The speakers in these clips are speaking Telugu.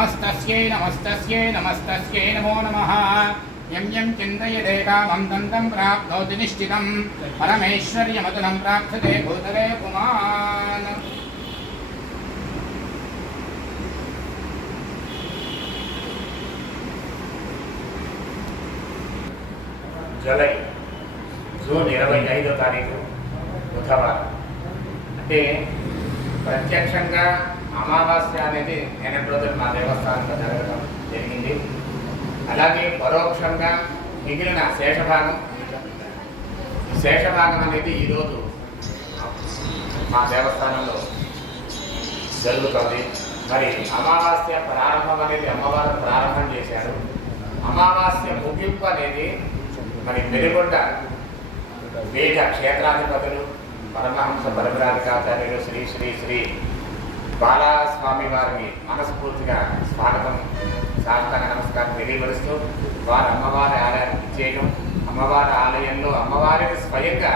మస్తస్యై నమస్తస్యై నమస్తస్యై నమో నమ యం యం చింతయతే కామం దంతం ప్రాప్నోతి నిశ్చితం పరమేశ్వర్యమతులం ప్రాప్యతే భూతలే పుమాన్ జూలై జూన్ ఇరవై ఐదో తారీఖు బుధవారం. అంటే ప్రత్యక్షంగా అమావాస్య అనేది నిన్నటి రోజులు మా దేవస్థానంలో జరగడం జరిగింది. అలాగే పరోక్షంగా మిగిలిన శేషభాగం శేషభాగం అనేది ఈరోజు మా దేవస్థానంలో జరుగుతుంది. మరి అమావాస్య ప్రారంభం అనేది అమ్మవారు ప్రారంభం చేశారు. అమావాస్య ముగింపు అనేది మరి మెరుగుంట వేద క్షేత్రాధిపతులు పరమహంస పరమరాధికాచార్యులు శ్రీ శ్రీ శ్రీ బాలాస్వామి వారిని మనస్ఫూర్తిగా స్వాగతం. సాష్టాంగ నమస్కారం తెలియపరుస్తూ వారు అమ్మవారి ఆలయానికి చేయడం అమ్మవారి ఆలయంలో అమ్మవారిని స్వయంగా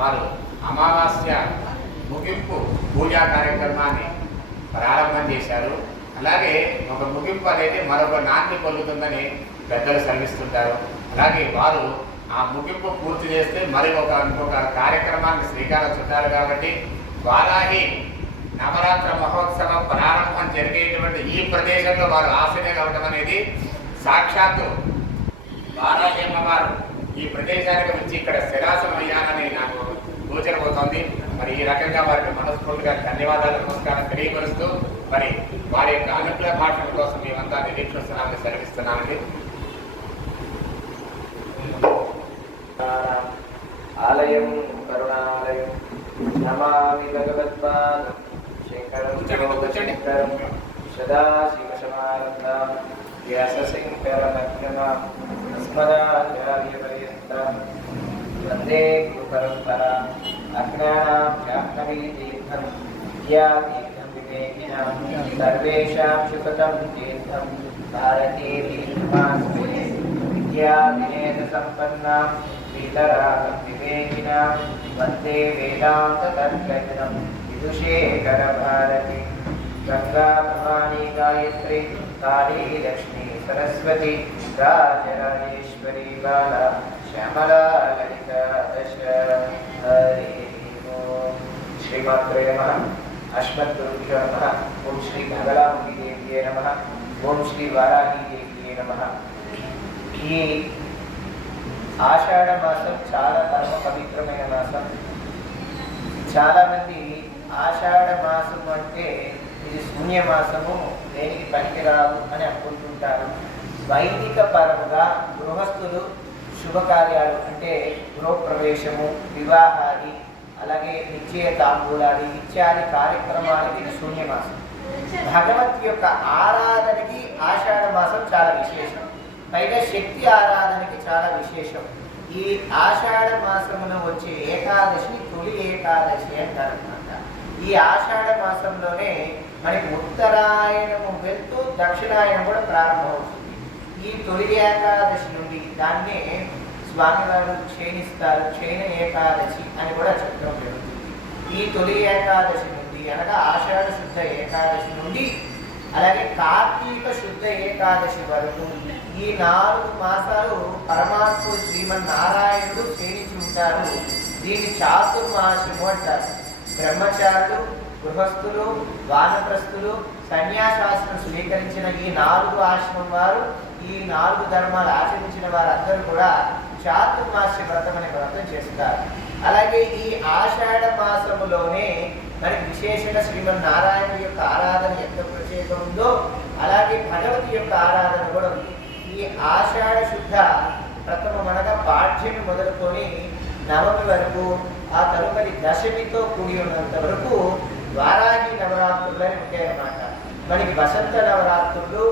వారు అమావాస్య ముగింపు పూజా కార్యక్రమాన్ని ప్రారంభం చేశారు. అలాగే ఒక ముగింపు అనేది మరొక నాంది పొందుతుందని పెద్దలు శ్రమిస్తుంటారు అలాగే వారు ఆ ముగింపు పూర్తి చేస్తే మరి ఒక ఇంకొక కార్యక్రమానికి శ్రీకారం చుట్టారు కాబట్టి వారాహి నవరాత్ర మహోత్సవం ప్రారంభం జరిగేటువంటి ఈ ప్రదేశంలో వారు ఆశనే కావడం అనేది సాక్షాత్తు బాలాజీ అమ్మవారు ఈ ప్రదేశానికి వచ్చి ఇక్కడ శిరాసం అయ్యానని నాకు గోచరమవుతోంది మరి ఈ రకంగా వారికి మనస్ఫూర్తిగా ధన్యవాదాలు నమస్కారం తెలియపరుస్తూ మరి వారి యొక్క అనుగ్రహ భాషల కోసం మేమంతా నిరీక్షిస్తున్నామని సెలవిస్తున్నామండి. ఆలయం కరుణాలయం నమామి భగవత్పాదం శంకరం కూర్చోండి, కూర్చోండి. అస్మదాచార్యపర్యంతం వందే గురుపరంపరా. అజ్ఞానాం శాంతమీతీర్థం విద్యాతీర్థం వివేకినాం. సర్వేషాం శుభతం తీర్థం భారతీ తీర్థమాస్మి విద్యావినేత సంపన్నాం. వితరాగం వివేకినాం. వందే వేదాంత తర్కజనం విదుషేకర భారతి గంగా భవానీ గాయత్రి కాళీ లక్ష్మీ సరస్వతి రాజరాజేశ్వరి బాల శ్యామలా లలిత దశ హరి ఓం శ్రీమాత్రే నమ అశ్మద్గురుభ్యో నమ ఓం శ్రీ మంగళాముఖి దేవ్యే నమ ఓం శ్రీ వారాహి దేవ్యే నమ ఈ ఆషాఢ మాసం చాలా పరమ పవిత్రమైన మాసం. చాలా మంది ఆషాఢ మాసం అంటే ఇది శూన్య మాసము దేనికి పనికిరాదు అని అనుకుంటుంటారు. వైదిక పరముగా గృహస్థులు శుభకార్యాలు అంటే గృహప్రవేశము వివాహాది అలాగే నిశ్చయ తాంబూలాది ఇత్యాది కార్యక్రమాలకి ఇది శూన్య మాసం. భగవత్ యొక్క ఆరాధనకి ఆషాఢ మాసం చాలా విశేషం. పైగా శక్తి ఆరాధనకి చాలా విశేషం. ఈ ఆషాఢ మాసంలో వచ్చే ఏకాదశిని తొలి ఏకాదశి అంటారు ఈ ఆషాఢ మాసంలోనే మనకి ఉత్తరాయణము వెళ్తూ దక్షిణాయనం కూడా ప్రారంభమవుతుంది. ఈ తొలి ఏకాదశి నుండి దాన్నే స్వామివారు క్షీణిస్తారు క్షీణ ఏకాదశి అని కూడా చెప్పడం జరుగుతుంది. ఈ తొలి ఏకాదశి నుండి అనగా ఆషాఢ శుద్ధ ఏకాదశి నుండి అలాగే కార్తీక శుద్ధ ఏకాదశి వరకు ఈ నాలుగు మాసాలు పరమాత్ముడు శ్రీమన్నారాయణుడు క్షీణించి ఉంటారు. దీన్ని చాతుర్మాసము అంటారు. బ్రహ్మచారులు గృహస్థులు వానప్రస్థులు సన్యాసాశ్రమం స్వీకరించిన ఈ నాలుగు ఆశ్రమం వారు ఈ నాలుగు ధర్మాలు ఆచరించిన వారందరూ కూడా చాతుర్మాస్య వ్రతం అనే వ్రతం చేస్తారు. అలాగే ఈ ఆషాఢ మాసములోనే మనకి విశేషంగా శ్రీమన్నారాయణ యొక్క ఆరాధన ఎంత ప్రత్యేకం ఉందో అలాగే భగవతి యొక్క ఆరాధన కూడా ఉంది. ఈ ఆషాఢ శుద్ధ ప్రథమ అనగా పాఠ్యం మొదలుకొని నవమి వరకు ఆ తదుపరి దశమితో కూడి ఉన్నంత వరకు వారాహి నవరాత్రులు ఉంటాయి ఉంటాయన్నమాట మనకి వసంత నవరాత్రులు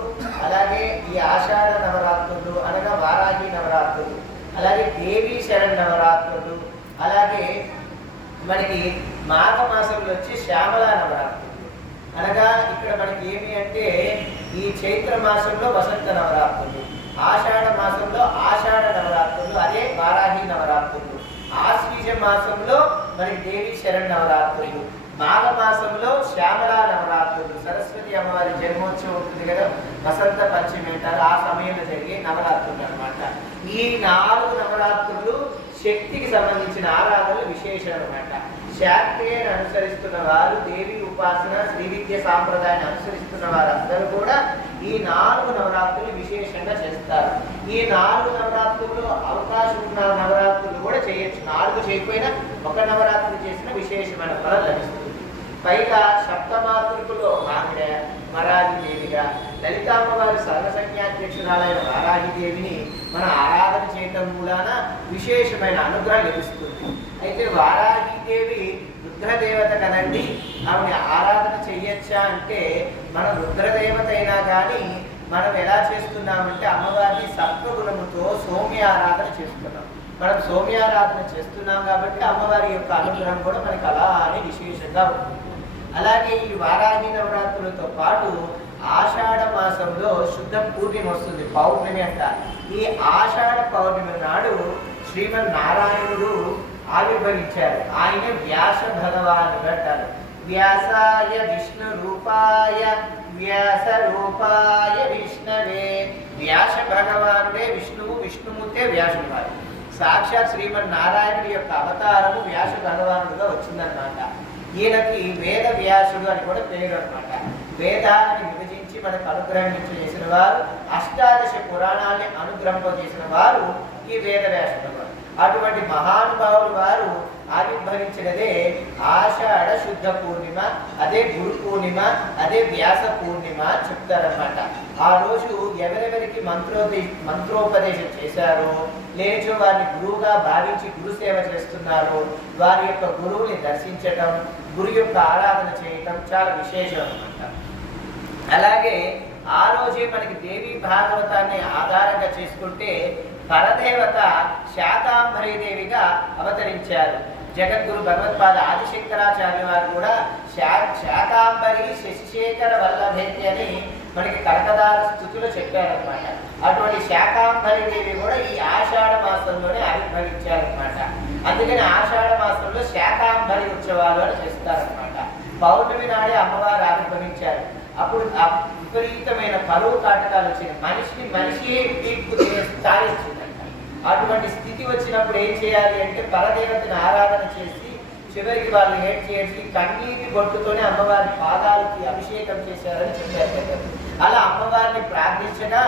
అలాగే ఈ ఆషాఢ నవరాత్రులు అనగా వారాహి నవరాత్రులు అలాగే దేవీ శరణ్ నవరాత్రులు అలాగే మనకి మాఘ మాసంలో వచ్చి శ్యామల నవరాత్రులు. అనగా ఇక్కడ మనకి ఏమి అంటే ఈ చైత్ర మాసంలో వసంత నవరాత్రులు ఆషాఢ మాసంలో ఆషాఢ నవరాత్రులు అదే వారాహి నవరాత్రులు ఆశ్వీజ మాసంలో మనకి దేవి శరణ్ నవరాత్రులు మాఘమాసంలో శ్యామలా నవరాత్రులు. సరస్వతి అమ్మవారి జన్మోత్సవం ఉంటుంది కదా వసంత పంచమి అంటారు. ఆ సమయంలో జరిగే నవరాత్రులు అన్నమాట. ఈ నాలుగు నవరాత్రులు శక్తికి సంబంధించిన ఆరాధనలు విశేషం అన్నమాట. శాక్తేయను అనుసరిస్తున్న వారు దేవి ఉపాసన శ్రీ విద్య సాంప్రదాయాన్ని అనుసరిస్తున్న వారందరూ కూడా ఈ నాలుగు నవరాత్రులు విశేషంగా చేస్తారు. ఈ నాలుగు నవరాత్రుల్లో అవకాశం ఉన్న నవరాత్రులు కూడా చేయొచ్చు. నాలుగు చేయకపోయినా ఒక నవరాత్రి చేసిన విశేషమైన ఫలం లభిస్తుంది. పైగా సప్తమాతృకులో ఆవిడ వరాహిదేవిగా లలితామ్మవారి సర్వసంఖ్యాధ్యక్షురాలైన వారాహిదేవిని మనం ఆరాధన చేయటం మూలాన విశేషమైన అనుగ్రహం లభిస్తుంది. అయితే వారాహిదేవి రుద్రదేవత కదండి? ఆవిడ ఆరాధన చెయ్యొచ్చా అంటే మనం రుద్రదేవత అయినా కానీ మనం ఎలా చేస్తున్నామంటే అమ్మవారిని సత్వగుణముతో సౌమ్య ఆరాధన చేస్తున్నాం. మనం సౌమ్యారాధన చేస్తున్నాం కాబట్టి అమ్మవారి యొక్క అనుగ్రహం కూడా మనకి అలా అని విశేషంగా ఉంటుంది. అలాగే ఈ వారాహి నవరాత్రులతో పాటు ఆషాఢ మాసంలో శుద్ధ పూర్ణిమ వస్తుంది పౌర్ణమి అంట ఈ ఆషాఢ పౌర్ణమి నాడు శ్రీమన్ నారాయణుడు ఆవిర్భవించారు. ఆయన వ్యాస భగవానుడు అంటారు. వ్యాసాయ విష్ణు రూపాయ వ్యాస రూపాయ విష్ణవే. వ్యాస భగవానుడే విష్ణువు విష్ణుమూర్తే వ్యాసుడు వారు సాక్షాత్ శ్రీమన్ నారాయణుడి యొక్క అవతారము వ్యాస భగవానుడుగా వచ్చిందన్నమాట. ఈయనకి వేద వ్యాసుడు అని కూడా పేరు అనమాట వేదాన్ని విభజించి మనకు అనుగ్రహం చేసిన వారు అష్టాదశ పురాణాన్ని అనుగ్రహింపజేసిన వారు ఈ వేద వ్యాసుడు అటువంటి మహానుభావులు వారు ఆవిర్భవించినదే ఆషాఢ శుద్ధ పూర్ణిమ అదే గురు పూర్ణిమ అదే వ్యాస పూర్ణిమ అని చెప్తారన్నమాట. ఆ రోజు ఎవరెవరికి మంత్రోపదే మంత్రోపదేశం చేశారో లేచో వారిని గురువుగా భావించి గురు సేవ చేస్తున్నారో వారి యొక్క గురువుని దర్శించటం గురు యొక్క ఆరాధన చేయటం చాలా విశేషం అన్నమాట. అలాగే ఆ రోజే మనకి దేవి భాగవతాన్ని ఆధారంగా చేసుకుంటే పరదేవత శాకాంబరీదేవిగా అవతరించారు. జగద్గురు భగవత్పాద ఆదిశంకరాచార్య వారు కూడా శా శాకాంబరి శశిశేఖర వల్లభేతి అని మనకి కనకదార స్థుతిలో చెప్పారనమాట అటువంటి శాకాంబరి దేవి కూడా ఈ ఆషాఢ మాసంలోనే ఆవిర్భవించారనమాట అందుకని ఆషాఢ మాసంలో శాకాంబరి ఉత్సవాలు అని చేస్తారనమాట పౌర్ణమి నాడే అమ్మవారు ఆవిర్భవించారు. అప్పుడు విపరీతమైన కరువు కాటకాలు వచ్చిన మనిషిని మనిషి తీర్పు తినే అటువంటి స్థితి వచ్చినప్పుడు ఏం చేయాలి అంటే పరదేవతని ఆరాధన చేసి చివరికి వాళ్ళు ఏం చేసి కన్నీటి బొట్టుతోనే అమ్మవారి పాదాలకి అభిషేకం చేశారని చెప్పారు అలా అమ్మవారిని ప్రార్థించినా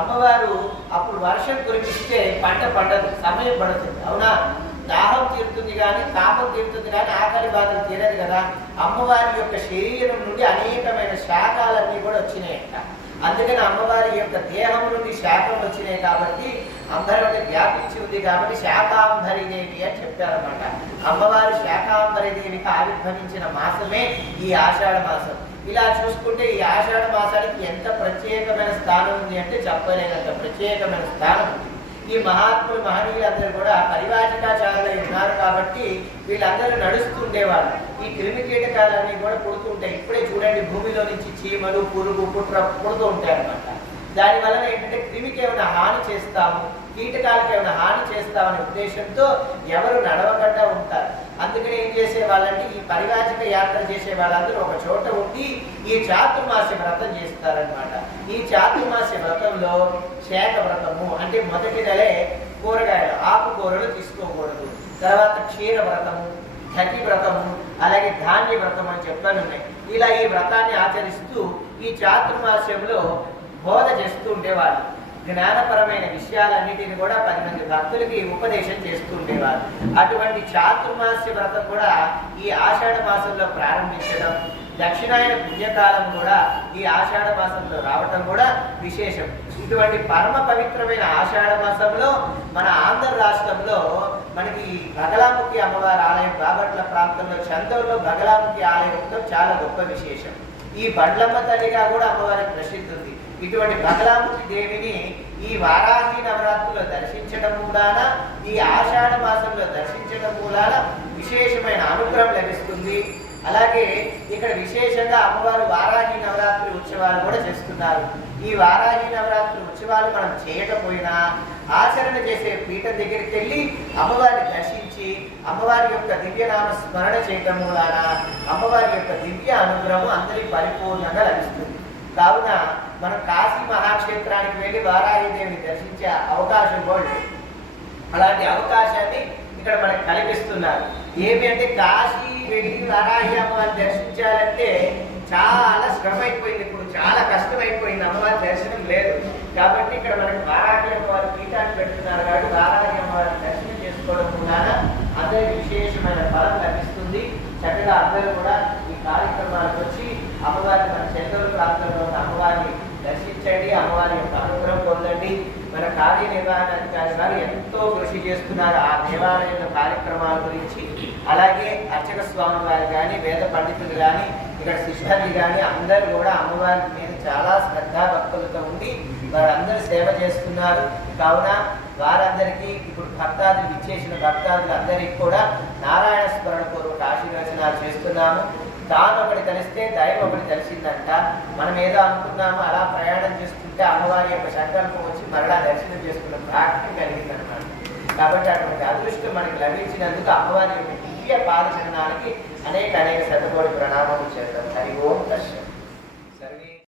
అమ్మవారు అప్పుడు వర్షం కురిపిస్తే పంట పండదు సమయం పడుతుంది. అవునా? దాహం తీరుతుంది కానీ తాపం తీరుతుంది కానీ ఆకలి బాధలు తీరదు కదా. అమ్మవారి యొక్క శరీరం నుండి అనేకమైన శాఖాలన్నీ కూడా వచ్చినాయంట. అందుకని అమ్మవారి యొక్క దేహం నుండి శాఖలు వచ్చినాయి కాబట్టి అందరిలో వ్యాపించి ఉంది కాబట్టి శాకాంబరి దేవి అని చెప్పారనమాట అమ్మవారి శాకాంబరి దేవికి ఆవిర్భవించిన మాసమే ఈ ఆషాఢ మాసం. ఇలా చూసుకుంటే ఈ ఆషాఢ మాసానికి ఎంత ప్రత్యేకమైన స్థానం ఉంది అంటే చెప్పలేనంత ప్రత్యేకమైన స్థానం ఉంది. ఈ మహాత్ములు మహనీయులందరూ కూడా పరివాచకాచారులై ఉన్నారు కాబట్టి వీళ్ళందరూ నడుస్తుండేవారు ఈ క్రిమి కీటకాలన్నీ కూడా పుడుతూ ఉంటాయి ఇప్పుడే చూడండి భూమిలో నుంచి చీమలు పురుగు పుట్ర పుడుతూ ఉంటాయి అన్నమాట దాని వలన ఏంటంటే క్రిమికి ఏమైనా హాని చేస్తాము? కీటకాలకు ఏమైనా హాని చేస్తామనే ఉద్దేశంతో ఎవరు నడవకుండా ఉంటారు. అందుకని ఏం చేసే వాళ్ళంటే ఈ పరివాచక యాత్ర చేసే వాళ్ళందరూ ఒక చోట ఉండి ఈ చాతుర్మాసి వ్రతం చేస్తారనమాట ఈ చాతుర్మాసి వ్రతంలో శాఖ వ్రతము అంటే మొదటి నెలే కూరగాయలు ఆకుకూరలు తీసుకోకూడదు. తర్వాత క్షీర వ్రతము ఘటి వ్రతము అలాగే ధాన్య వ్రతం అని చెప్పని ఉన్నాయి. ఇలా ఈ వ్రతాన్ని ఆచరిస్తూ ఈ చాతుర్మాస్యంలో బోధ చేస్తూ ఉండేవాళ్ళు. జ్ఞానపరమైన విషయాలన్నిటిని కూడా పది మంది భక్తులకి ఉపదేశం చేస్తూ ఉండేవారు అటువంటి చాతుర్మాస్య వ్రతం కూడా ఈ ఆషాఢ మాసంలో ప్రారంభించడం దక్షిణాయన పుణ్యకాలం కూడా ఈ ఆషాఢ మాసంలో రావటం కూడా విశేషం. ఇటువంటి పరమ పవిత్రమైన ఆషాఢ మాసంలో మన ఆంధ్ర రాష్ట్రంలో మనకి బగలాముఖి అమ్మవారి ఆలయం బాపట్ల ప్రాంతంలో చందూరులో బగలాముఖి ఆలయం చాలా గొప్ప విశేషం. ఈ బండ్లమ్మ తల్లిగా కూడా అమ్మవారికి ప్రసిద్ధి ఉంది. ఇటువంటి బగలాముఖి దేవిని ఈ వారాహి నవరాత్రులు దర్శించడం మూలాన ఈ ఆషాఢ మాసంలో దర్శించడం మూలాన విశేషమైన అనుగ్రహం లభిస్తుంది. అలాగే ఇక్కడ విశేషంగా అమ్మవారు వారాహి నవరాత్రి ఉత్సవాలు కూడా చేస్తున్నారు. ఈ వారాహి నవరాత్రి ఉత్సవాలు మనం చేయకపోయినా ఆచరణ చేసే పీఠం దగ్గరికి వెళ్ళి అమ్మవారిని దర్శించి అమ్మవారి యొక్క దివ్యనామ స్మరణ చేయటం మూలాన అమ్మవారి యొక్క దివ్య అనుగ్రహం అందరికి పరిపూర్ణంగా లభిస్తుంది. కావున మనం కాశీ మహాక్షేత్రానికి వెళ్ళి వారాహిదేవిని దర్శించే అవకాశం కూడా అలాంటి అవకాశాన్ని ఇక్కడ మనకు కల్పిస్తున్నారు. ఏమి అంటే కాశీ వెళ్ళి వారాహి అమ్మవారిని దర్శించాలంటే చాలా శ్రమ అయిపోయింది ఇప్పుడు చాలా కష్టమైపోయింది అమ్మవారి దర్శనం లేదు. కాబట్టి ఇక్కడ మనకి వారాహి అమ్మవారి పీఠాన్ని పెడుతున్నారు కాబట్టి వారాహి అమ్మవారిని దర్శనం చేసుకోవడం ద్వారా అందరికి విశేషమైన ఫలం లభిస్తుంది. చక్కగా అందరూ కూడా ఈ కార్యక్రమాలకు వచ్చి అమ్మవారిని మన చంద్రుల ప్రాంతంలో ఉన్న అమ్మవారిని దర్శించండి అమ్మవారి యొక్క అనుగ్రహం పొందండి. మన కార్యనిర్వహణాధికారి గారు ఎంతో కృషి చేస్తున్నారు ఆ దేవాలయంలో కార్యక్రమాల గురించి. అలాగే అర్చక స్వామి వారు కానీ వేద పండితులు కానీ ఇక్కడ శిష్యులు కానీ అందరూ కూడా అమ్మవారి మీద చాలా శ్రద్ధా భక్తులతో ఉండి వారందరూ సేవ చేస్తున్నారు. కావున వారందరికీ ఇప్పుడు భక్తాదులు ఇచ్చేసిన భక్తాదులందరికీ కూడా నారాయణ స్మరణ పూర్వక ఆశీర్వచనాలు చేస్తున్నాము. తాను ఒకటి తెలిస్తే దైవం ఒకటి తెలిసిందంట. మనం ఏదో అనుకున్నాము అలా ప్రయాణం చేస్తుంటే అమ్మవారి యొక్క సంకల్పం వచ్చి మరలా దర్శనం చేసుకున్న ప్రాప్తి కలిగిందనమాట కాబట్టి అటువంటి అదృష్టం మనకి లభించినందుకు అమ్మవారి యొక్క దివ్య పాదచరణాలకి అనేక అనేక శతకోటి ప్రణామాలు చేద్దాం. హరి ఓం దర్శనం